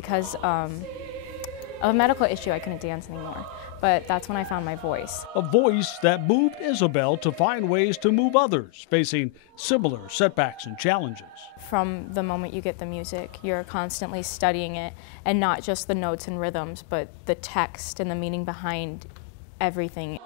because of a medical issue, I couldn't dance anymore. But that's when I found my voice. A voice that moved Isabel to find ways to move others facing similar setbacks and challenges. From the moment you get the music, you're constantly studying it, and not just the notes and rhythms, but the text and the meaning behind everything.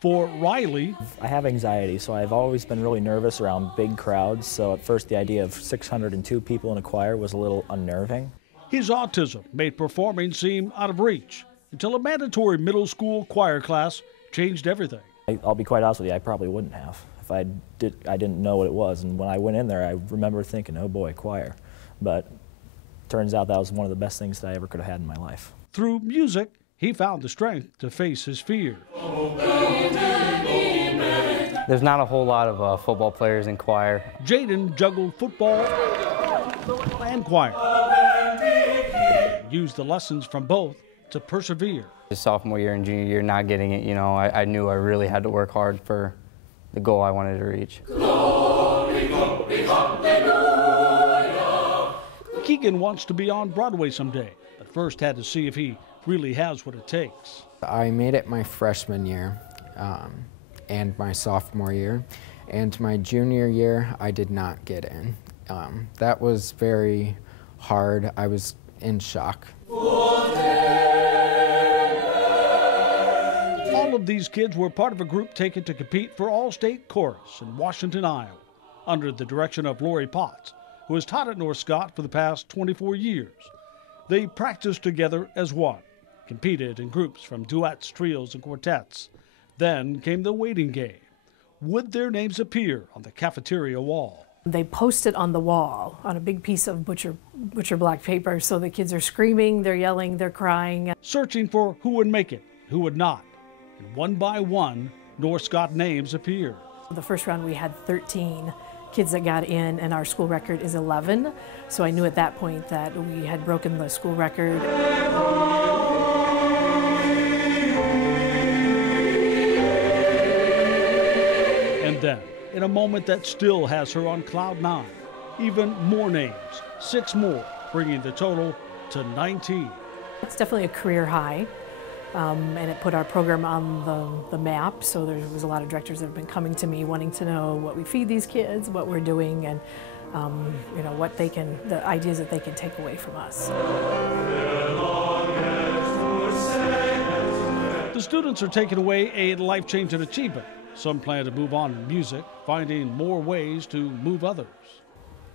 For Riley, I have anxiety, so I've always been really nervous around big crowds, so at first the idea of 602 people in a choir was a little unnerving. his autism made performing seem out of reach until a mandatory middle school choir class changed everything. I'll be quite honest with you, I probably wouldn't have if I didn't know what it was. And when I went in there, I remember thinking, oh boy, choir. But turns out that was one of the best things that I ever could have had in my life. Through music, he found the strength to face his fears. There's not a whole lot of football players in choir. Jaden juggled football and choir. Used the lessons from both to persevere. The sophomore year and junior year, not getting it, I knew I really had to work hard for the goal I wanted to reach. Glory, glory, hallelujah. Keegan wants to be on Broadway someday, but first had to see if he really has what it takes. I made it my freshman year and my sophomore year, and my junior year I did not get in. That was very hard. I was in shock. All of these kids were part of a group taken to compete for All-State Chorus in Washington, Iowa, under the direction of Lori Potts, who has taught at North Scott for the past 24 years. They practiced together as one, competed in groups from duets, trios, and quartets. Then came the waiting game. Would their names appear on the cafeteria wall? They post it on the wall on a big piece of butcher black paper, so the kids are screaming, they're yelling, they're crying. Searching for who would make it, who would not. And one by one, North Scott names appeared. The first round we had 13 kids that got in, and our school record is 11. So I knew at that point that we had broken the school record. And then, in a moment that still has her on cloud 9, even more names, 6 more, bringing the total to 19. It's definitely a career high, and it put our program on the map. So there was a lot of directors that have been coming to me wanting to know what we feed these kids, what we're doing, and what the ideas that they can take away from us. The students are taking away a life-changing achievement. Some plan to move on in music, finding more ways to move others.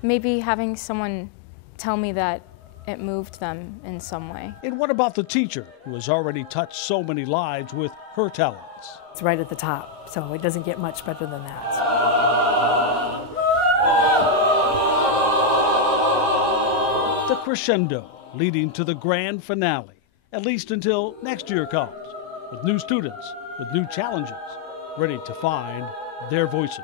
Maybe having someone tell me that it moved them in some way. And what about the teacher who has already touched so many lives with her talents? It's right at the top, so it doesn't get much better than that. The crescendo leading to the grand finale, at least until next year comes, with new students, with new challenges, ready to find their voices.